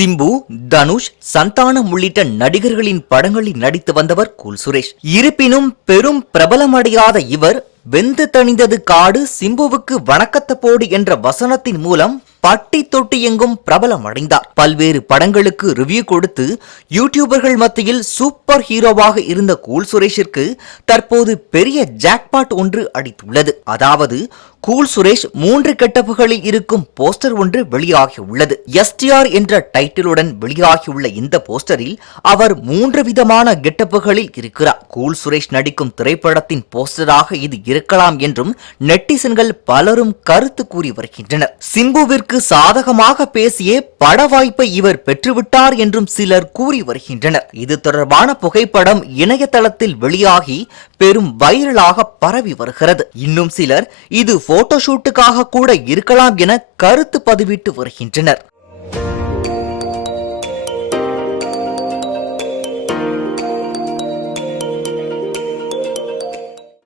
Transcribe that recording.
சிம்பு, தனுஷ், சந்தானம் உள்ளிட்ட நடிகர்களின் படங்களில் நடித்து வந்தவர் கூல் சுரேஷ். இருப்பினும் பெரும் பிரபலமடையாத இவர் வெந்து தணிந்தது காடு, சிம்புவுக்கு வணக்கத்த போடு என்ற வசனத்தின் மூலம் பட்டி தொட்டி எங்கும் பிரபலம் அடைந்தார். பல்வேறு படங்களுக்கு ரிவ்யூ கொடுத்து யூடியூபர்கள் மத்தியில் சூப்பர் ஹீரோவாக இருந்த கூல் சுரேஷிற்கு தற்போது பெரிய ஜாக்பாட் ஒன்று அடித்துள்ளது. அதாவது கூல் சுரேஷ் 3 கெட்டப்புகளில் இருக்கும் போஸ்டர் ஒன்று வெளியாகியுள்ளது. STR என்ற டைட்டிலுடன் வெளியாகியுள்ள இந்த போஸ்டரில் அவர் 3 விதமான கெட்டப்புகளில் இருக்கிறார். கூல் சுரேஷ் நடிக்கும் திரைப்படத்தின் போஸ்டராக இது இருக்கலாம் என்றும் நெட்டிசன்கள் பலரும் கருத்து கூறி வருகின்றனர். சிம்புவிற்கு சாதகமாக பேசிய பட வாய்ப்பை இவர் பெற்றுவிட்டார் என்றும் சிலர் கூறி வருகின்றனர். இது தொடர்பான புகைப்படம் இணையதளத்தில் வெளியாகி பெரும் வைரலாக பரவி வருகிறது. இன்னும் சிலர் இது போட்டோஷூட்டுக்காக கூட இருக்கலாம் என கருத்து பதிவிட்டு வருகின்றனர்.